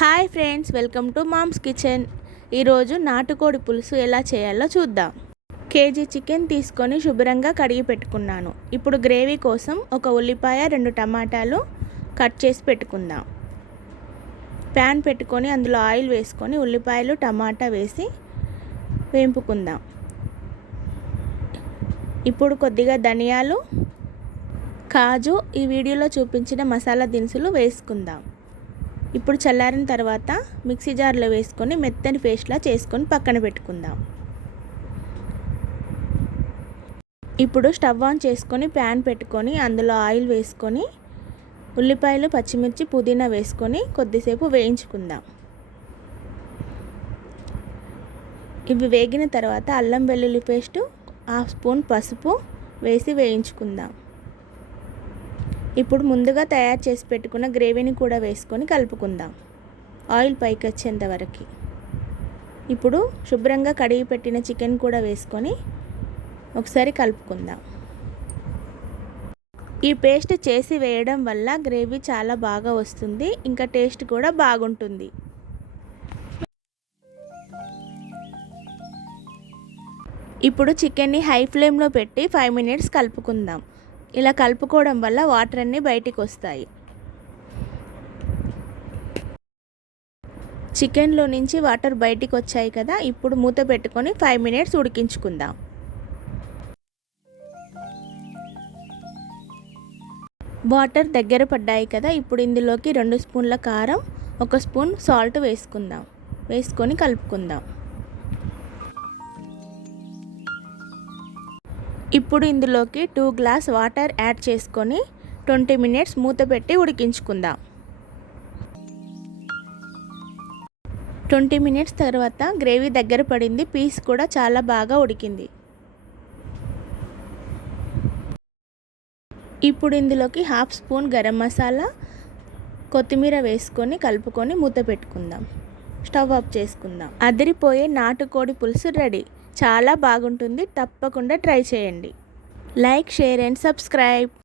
Hi friends, welcome to mom's kitchen. ఈరోజు నాటుకోడి పులుసు ఎలా చేయాలో చూద్దాం. కేజీ చికెన్ తీసుకొని శుభ్రంగా కడిగి పెట్టుకున్నాను. ఇప్పుడు గ్రేవీ కోసం ఒక ఉల్లిపాయ, 2 టమాటాలు కట్ చేసి పెట్టుకుందాం. ప్యాన్ పెట్టుకొని అందులో ఆయిల్ వేసుకొని ఉల్లిపాయలు, టమాటా వేసి వేపుకుందాం. ఇప్పుడు కొద్దిగా ధనియాలు, కాజు, ఈ వీడియోలో చూపించిన మసాలా దినుసులు వేసుకుందాం. ఇప్పుడు చల్లారిన తర్వాత మిక్సీ జార్లో వేసుకొని మెత్తని పేస్ట్లా చేసుకొని పక్కన పెట్టుకుందాం. ఇప్పుడు స్టవ్ ఆన్ చేసుకొని ప్యాన్ పెట్టుకొని అందులో ఆయిల్ వేసుకొని ఉల్లిపాయలు, పచ్చిమిర్చి, పుదీనా వేసుకొని కొద్దిసేపు వేయించుకుందాం. ఇవి వేగిన తర్వాత అల్లం వెల్లుల్లి పేస్టు, 1/2 స్పూన్ పసుపు వేసి వేయించుకుందాం. ఇప్పుడు ముందుగా తయారు చేసి పెట్టుకున్న గ్రేవీని కూడా వేసుకొని కలుపుకుందాం, ఆయిల్ పైకి వచ్చేంత వరకు. ఇప్పుడు శుభ్రంగా కడిగి పెట్టిన చికెన్ కూడా వేసుకొని ఒకసారి కలుపుకుందాం. ఈ పేస్ట్ చేసి వేయడం వల్ల గ్రేవీ చాలా బాగా వస్తుంది, ఇంకా టేస్ట్ కూడా బాగుంటుంది. ఇప్పుడు చికెన్ని హై ఫ్లేమ్లో పెట్టి 5 మినిట్స్ కలుపుకుందాం. ఇలా కలుపుకోవడం వల్ల వాటర్ అన్నీ బయటికి వస్తాయి. చికెన్లో నుంచి వాటర్ బయటికి వచ్చాయి కదా, ఇప్పుడు మూత పెట్టుకొని 5 మినిట్స్ ఉడికించుకుందాం. వాటర్ దగ్గర పడ్డాయి కదా, ఇప్పుడు ఇందులోకి 2 స్పూన్ల కారం, 1 స్పూన్ సాల్ట్ వేసుకొని కలుపుకుందాం. ఇప్పుడు ఇందులోకి 2 గ్లాస్ వాటర్ యాడ్ చేసుకొని 20 మినిట్స్ మూత పెట్టి ఉడికించుకుందాం. 20 మినిట్స్ తర్వాత గ్రేవీ దగ్గర పడింది, పీస్ కూడా చాలా బాగా ఉడికింది. ఇప్పుడు ఇందులోకి 1/2 స్పూన్ గరం మసాలా, కొత్తిమీర వేసుకొని కలుపుకొని మూత పెట్టుకుందాం. స్టవ్ ఆఫ్ చేసుకుందాం. అదిరిపోయే నాటుకోడి పులుసు రెడీ. చాలా బాగుంటుంది, తప్పకుండా ట్రై చేయండి. Like, share and subscribe.